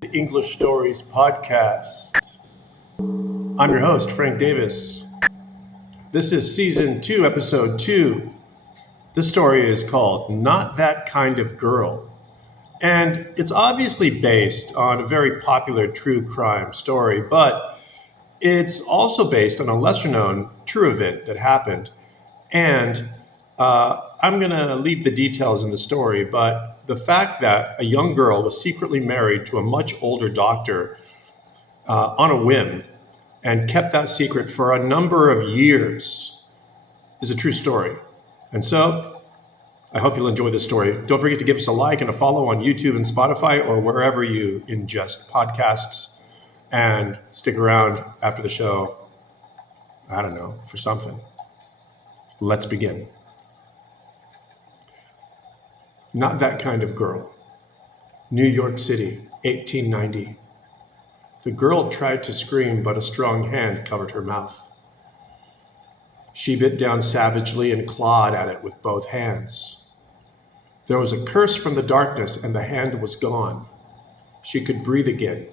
the English Stories podcast. I'm your host, Frank Davis. This is season 2, episode 2. The story is called Not That Kind of Girl. And it's obviously based on a very popular true crime story, but it's also based on a lesser known true event that happened. And I'm going to leave the details in the story, but the fact that a young girl was secretly married to a much older doctor on a whim and kept that secret for a number of years is a true story. And so I hope you'll enjoy this story. Don't forget to give us a like and a follow on YouTube and Spotify or wherever you ingest podcasts, and stick around after the show, I don't know, for something. Let's begin. Not That Kind of Girl. New York City, 1890. The girl tried to scream, but a strong hand covered her mouth. She bit down savagely and clawed at it with both hands. There was a curse from the darkness, and the hand was gone. She could breathe again.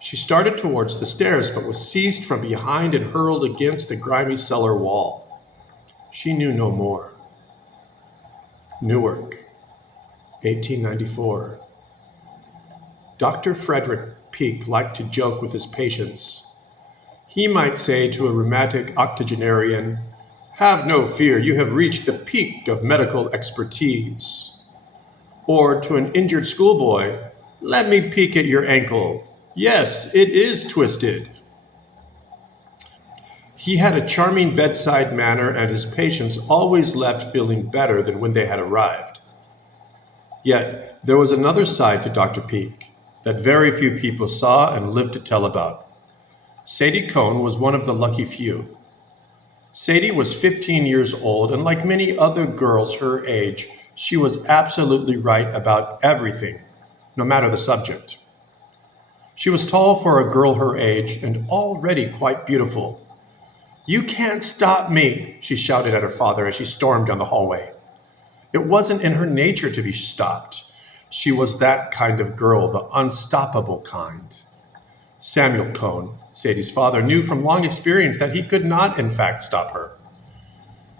She started towards the stairs, but was seized from behind and hurled against the grimy cellar wall. She knew no more. Newark, 1894. Dr. Frederick Peake liked to joke with his patients. He might say to a rheumatic octogenarian, "Have no fear, you have reached the peak of medical expertise." Or to an injured schoolboy, "Let me peek at your ankle. Yes, it is twisted." He had a charming bedside manner, and his patients always left feeling better than when they had arrived. Yet there was another side to Dr. Peake that very few people saw and lived to tell about. Sadie Cohn was one of the lucky few. Sadie was 15 years old, and like many other girls her age, she was absolutely right about everything, no matter the subject. She was tall for a girl her age and already quite beautiful. "You can't stop me," she shouted at her father as she stormed down the hallway. It wasn't in her nature to be stopped. She was that kind of girl, the unstoppable kind. Samuel Cohn, Sadie's father, knew from long experience that he could not, in fact, stop her.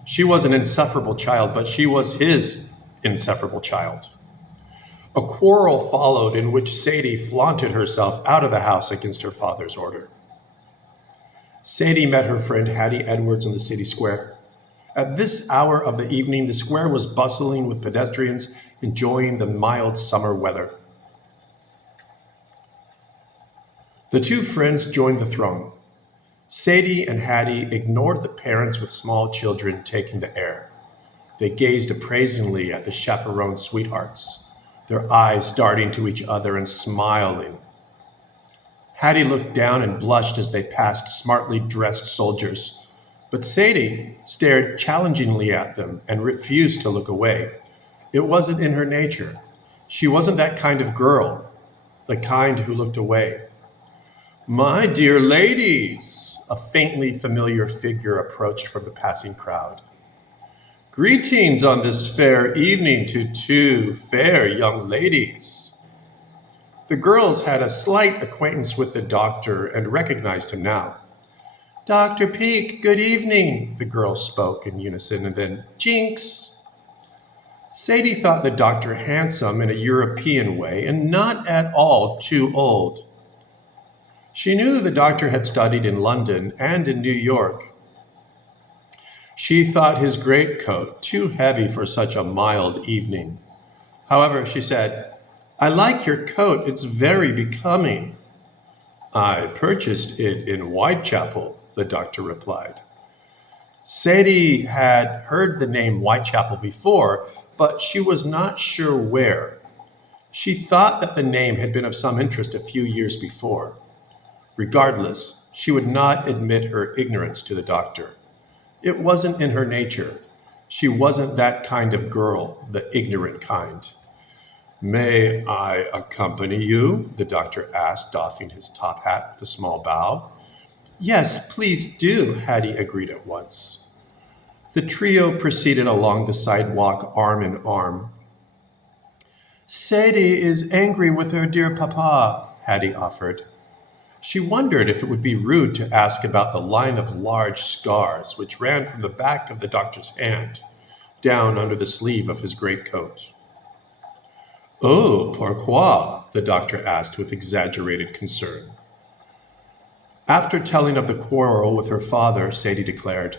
She was an insufferable child, but she was his insufferable child. A quarrel followed in which Sadie flaunted herself out of the house against her father's order. Sadie met her friend Hattie Edwards in the city square. At this hour of the evening, the square was bustling with pedestrians enjoying the mild summer weather. The two friends joined the throng. Sadie and Hattie ignored the parents with small children taking the air. They gazed appraisingly at the chaperone sweethearts, their eyes darting to each other and smiling. Hattie looked down and blushed as they passed smartly dressed soldiers. But Sadie stared challengingly at them and refused to look away. It wasn't in her nature. She wasn't that kind of girl, the kind who looked away. "My dear ladies," a faintly familiar figure approached from the passing crowd. "Greetings on this fair evening to two fair young ladies." The girls had a slight acquaintance with the doctor and recognized him now. "Dr. Peake, good evening," the girls spoke in unison, and then, "Jinx." Sadie thought the doctor handsome in a European way and not at all too old. She knew the doctor had studied in London and in New York. She thought his greatcoat too heavy for such a mild evening. However, she said, "I like your coat, it's very becoming." "I purchased it in Whitechapel," the doctor replied. Sadie had heard the name Whitechapel before, but she was not sure where. She thought that the name had been of some interest a few years before. Regardless, she would not admit her ignorance to the doctor. It wasn't in her nature. She wasn't that kind of girl, the ignorant kind. "May I accompany you?" the doctor asked, doffing his top hat with a small bow. "Yes, please do," Hattie agreed at once. The trio proceeded along the sidewalk arm in arm. "Sadie is angry with her dear papa," Hattie offered. She wondered if it would be rude to ask about the line of large scars which ran from the back of the doctor's hand down under the sleeve of his greatcoat. Oh, pourquoi? The doctor asked with exaggerated concern. After telling of the quarrel with her father, Sadie declared,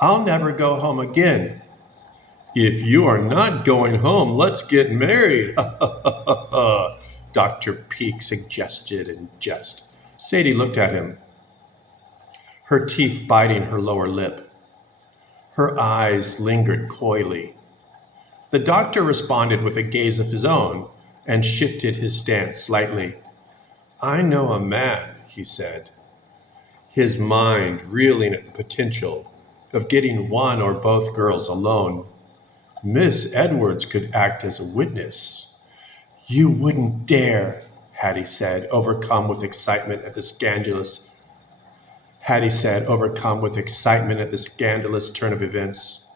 I'll never go home again. If you are not going home, let's get married, Dr. Peake suggested in jest. Sadie looked at him, her teeth biting her lower lip. Her eyes lingered coyly. The doctor responded with a gaze of his own and shifted his stance slightly. I know a man, he said, his mind reeling at the potential of getting one or both girls alone. Miss Edwards could act as a witness. You wouldn't dare, Hattie said, overcome with excitement at the scandalous turn of events.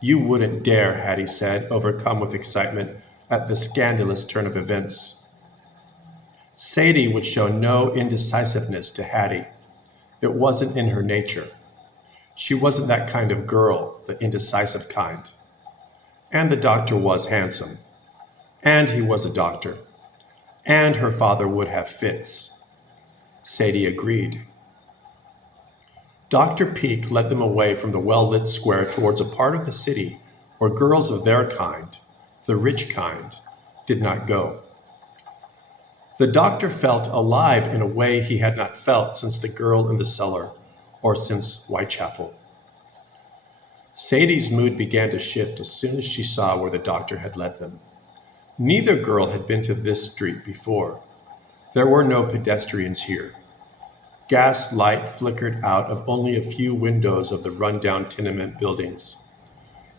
You wouldn't dare, Hattie said, overcome with excitement at the scandalous turn of events. Sadie would show no indecisiveness to Hattie. It wasn't in her nature. She wasn't that kind of girl, the indecisive kind. And the doctor was handsome. And he was a doctor. And her father would have fits. Sadie agreed. Dr. Peake led them away from the well-lit square towards a part of the city where girls of their kind, the rich kind, did not go. The doctor felt alive in a way he had not felt since The Girl in the Cellar or since Whitechapel. Sadie's mood began to shift as soon as she saw where the doctor had led them. Neither girl had been to this street before. There were no pedestrians here. Gas light flickered out of only a few windows of the run-down tenement buildings.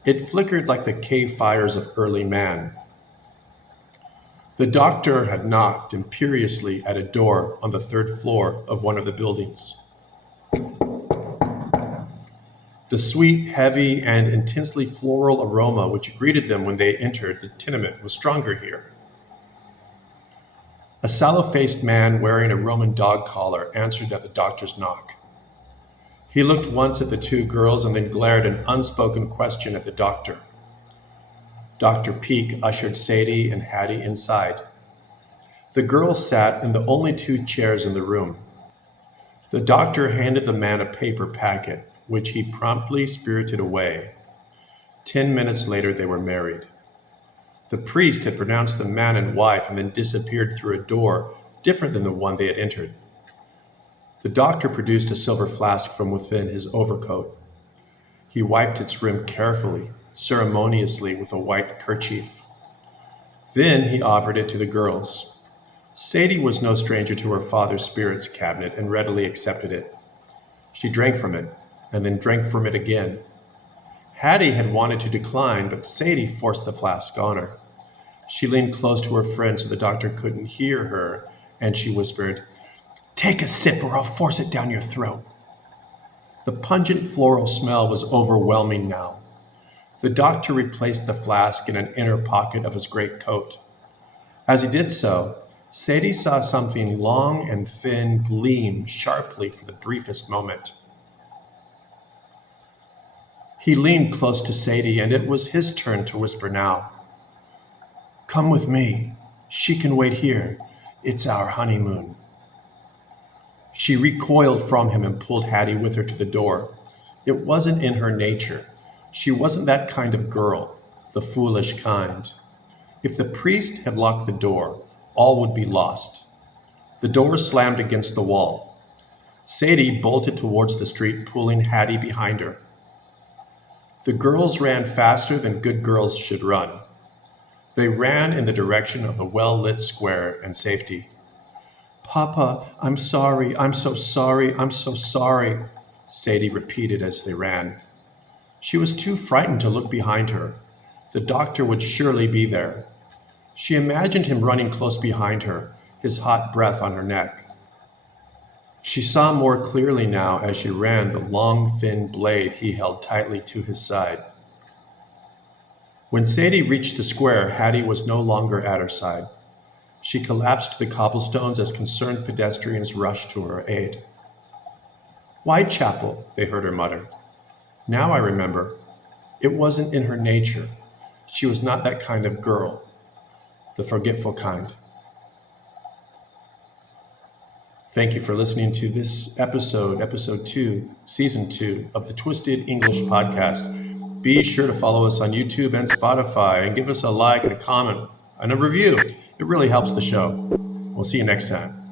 It flickered like the cave fires of early man. The doctor had knocked imperiously at a door on the third floor of one of the buildings. The sweet, heavy, and intensely floral aroma which greeted them when they entered the tenement was stronger here. A sallow-faced man wearing a Roman dog collar answered at the doctor's knock. He looked once at the two girls and then glared an unspoken question at the doctor. Dr. Peake ushered Sadie and Hattie inside. The girls sat in the only two chairs in the room. The doctor handed the man a paper packet, which he promptly spirited away. 10 minutes later, they were married. The priest had pronounced them man and wife and then disappeared through a door different than the one they had entered. The doctor produced a silver flask from within his overcoat. He wiped its rim carefully, ceremoniously with a white kerchief. Then he offered it to the girls. Sadie was no stranger to her father's spirits cabinet and readily accepted it. She drank from it, and then drank from it again. Hattie had wanted to decline, but Sadie forced the flask on her. She leaned close to her friend so the doctor couldn't hear her, and she whispered, "Take a sip or I'll force it down your throat." The pungent floral smell was overwhelming now. The doctor replaced the flask in an inner pocket of his greatcoat. As he did so, Sadie saw something long and thin gleam sharply for the briefest moment. He leaned close to Sadie, and it was his turn to whisper now. "Come with me. She can wait here. It's our honeymoon." She recoiled from him and pulled Hattie with her to the door. It wasn't in her nature. She wasn't that kind of girl, the foolish kind. If the priest had locked the door, all would be lost. The door slammed against the wall. Sadie bolted towards the street, pulling Hattie behind her. The girls ran faster than good girls should run. They ran in the direction of the well-lit square and safety. "Papa, I'm sorry, I'm so sorry, I'm so sorry," Sadie repeated as they ran. She was too frightened to look behind her. The doctor would surely be there. She imagined him running close behind her, his hot breath on her neck. She saw more clearly now as she ran the long, thin blade he held tightly to his side. When Sadie reached the square, Hattie was no longer at her side. She collapsed to the cobblestones as concerned pedestrians rushed to her aid. Whitechapel, they heard her mutter. Now I remember. It wasn't in her nature. She was not that kind of girl, the forgetful kind. Thank you for listening to this episode 2, season 2 of the Twisted English podcast. Be sure to follow us on YouTube and Spotify and give us a like and a comment and a review. It really helps the show. We'll see you next time.